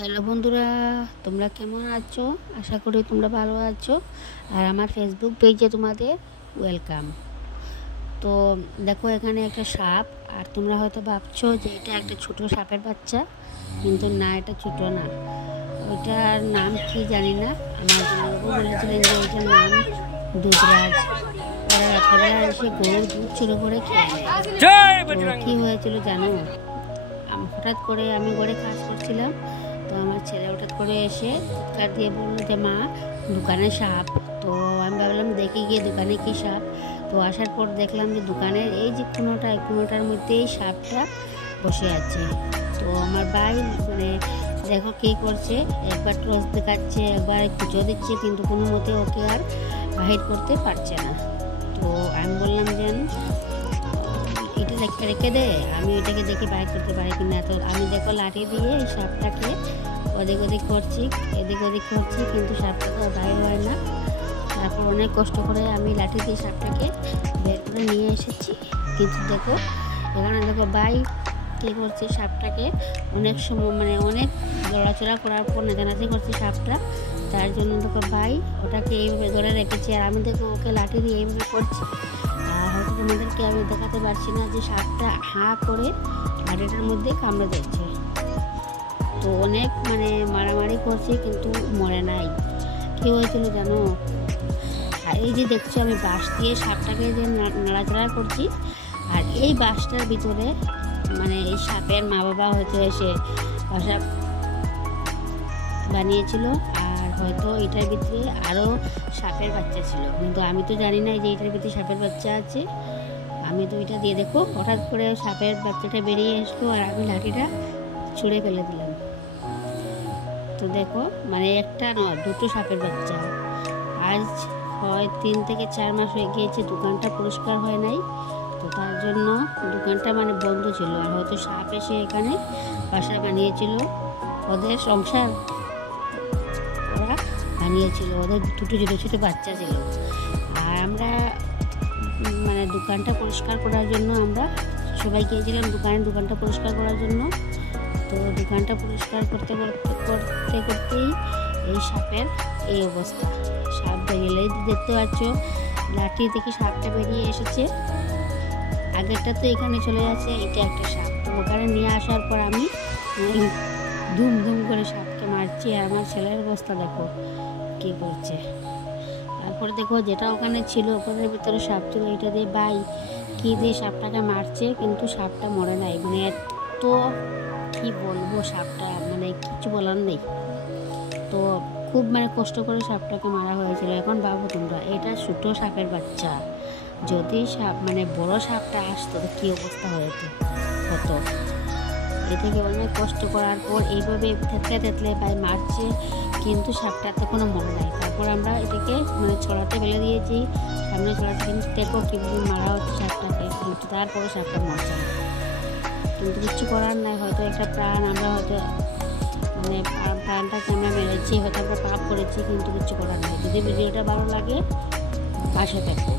Hello বন্ধুরা, তোমরা কেমন আছো? আশা করি তোমরা ভালো আছো। আর আমার ফেসবুক পেজে তোমাদের ওয়েলকাম। তো দেখো, এখানে একটা সাপ। আর তোমরা হয়তো ভাবছো যে এটা একটা ছোট সাপের বাচ্চা, কিন্তু না, এটা ছোট না। ওইটার নাম কি জানি না। আমার বাবু বলেছিলেন যে ওইটার নাম দুধরাজ। ওরা রাত্রেবেলা এসে গরুর দুধ চুরি করে খেয়ে নেয়। তো কী হয়েছিল জানো? হঠাৎ করে আমি ঘরে কাজ করছিলাম, তো আমার ছেলে হঠাৎ করে এসে চিৎকার দিয়ে বললো যে মা, দোকানে সাপ। তো আমি ভাবলাম দেখি গিয়ে দোকানে কি সাপ। তো আসার পর দেখলাম যে দোকানের এই যে কোনোটার মধ্যেই সাপটা বসে আছে। তো আমার ভাই দেখো কী করছে, একবার টর্চ দেখাচ্ছে, একবার কুচো দিচ্ছে, কিন্তু কোনো মতে ওকে আর বাহির করতে পারছে না। তো আমি বললাম যে এটা রেখে দে, আমি এটাকে দেখে বাইর করতে পারি কিনা। তো আমি দেখো লাঠি দিয়ে এই সাপটাকে এদিক ওদিক করছি, কিন্তু সাপটা তো বাইর হয় না। তারপর অনেক কষ্ট করে আমি লাঠি দিয়ে সাপটাকে বের করে নিয়ে এসেছি। কিন্তু দেখো এখানে ভাই কী করছে, সাপটাকে অনেক সময় অনেক লড়াচড়া করার পর নাচানাচি করছে সাপটা। তার জন্য দেখো ভাই ওটাকে এইভাবে ধরে রেখেছি, আর আমি দেখো ওকে লাঠি দিয়ে এইভাবে করছি। আর হয়তো তোমাদেরকে আমি দেখাতে পারছি না যে সাপটা হাঁ করে লাঠিটার মধ্যে কামড়ে দিচ্ছে। তো অনেক মারামারি করছে, কিন্তু মরে নাই। কী হয়েছিল জানো? আর এই যে দেখছো আমি বাঁশ দিয়ে সাপটাকে যে নাড়াচাড়া করছি, আর এই বাঁশটার ভিতরে এই সাপের মা বাবা হয়তো এসে বাসা বানিয়েছিল। আর হয়তো এটার ভিতরে আরও সাপের বাচ্চা ছিল, কিন্তু আমি তো জানি না যে এটার ভিতরে সাপের বাচ্চা আছে। আমি তো এটা দিয়ে দেখো হঠাৎ করে সাপের বাচ্চাটা বেরিয়ে আসলো, আর আমি লাঠিটা ছুঁড়ে ফেলে দিলাম। তো দেখো একটা নয়, দুটো সাপের বাচ্চা। আজ হয় 3 থেকে 4 মাস হয়ে গিয়েছে, দোকানটা পরিষ্কার হয় নাই। তো তার জন্য দোকানটা বন্ধ ছিল। আর হয়তো সাপ এসে এখানে বাসা বানিয়েছিল, ওদের সংসার ওরা বানিয়েছিল, ওদের দুটো ছোটো ছোটো বাচ্চা ছিল। আর আমরা দোকানটা পরিষ্কার করার জন্য আমরা সবাই গিয়েছিলাম দোকানটা পরিষ্কার করার জন্য। তো দোকানটা পরিষ্কার করতে করতেই এই সাপের এই অবস্থা। সাপ বেরিয়ে দেখতে পাচ্ছ, লাঠি থেকে সাপটা বেরিয়ে এসেছে। আগেরটা তো এখানে চলে যাচ্ছে, এটা একটা সাপ। তো ওখানে নিয়ে আসার পর আমি ধুম ধুম করে সাপকে মারছি। আর আমার ছেলের অবস্থা দেখো কী করছে। তারপর দেখো যেটা ওখানে ছিল, ওখানের ভিতরে সাপ ছিল, এটা দিয়ে ভাই কী দিয়ে সাপটাকে মারছে, কিন্তু সাপটা মরে নাই। এত কী বলবো, সাপটা কিছু বলার নেই। তো খুব কষ্ট করে সাপটাকে মারা হয়েছিল। এখন ভাবো তোমরা, এটা ছোটো সাপের বাচ্চা, যদি সাপ বড় সাপটা আসতো তো কী অবস্থা হতো। এটাকে অনেক কষ্ট করার পর এইভাবে থেতলে ভাই মারছে, কিন্তু সাপটা তো কোনো মনে নাই। তারপর আমরা এটাকে ছড়াতে ফেলে দিয়েছি, সামনে ছড়াতে, কিন্তু দেখো কীভাবে মারা হচ্ছে সাপটাকে, কিন্তু তারপরে সাপটা মরছে না। কিন্তু কিছু করার নাই, হয়তো একটা প্রাণ আমরা হয়তো প্রাণটাকে আমরা মেরেছি, হয়তো আমরা পাপ করেছি, কিন্তু কিছু করার নাই। যদি ভিডিওটা ভালো লাগে পাশে থাকো।